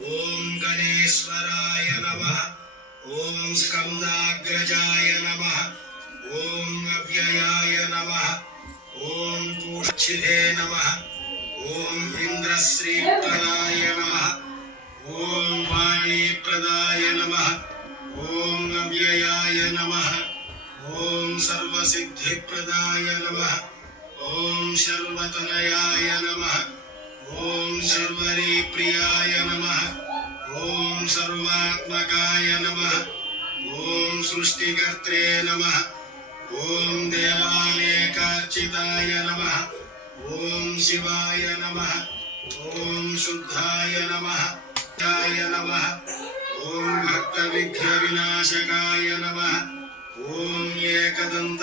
ओम गणेश्वराय नमः। ओम स्कंदाग्रजाय नमः। ओम अव्ययाय नमः। ओम पूष्ठिते नमः। ओम इंद्रश्रीप्रदाय नमः। ओम वाणीप्रदाय नमः। ओम अव्ययाय नमः। ओम सर्वसिद्धिप्रदाय नमः। ओम सर्वतनयाय नमः। ओम सर्वरीप्रियाय नमः। ओम सर्वात्मकाय नमः। ओम सृष्टिकर्त्रे नमः। ओम देवानेकार्चिताय नमः। ओम शिवाय नमः। ओम शुद्धाय नमः। य नमः। ओम भक्तविघ्नविनाशकाय नमः। ओम एकदन्त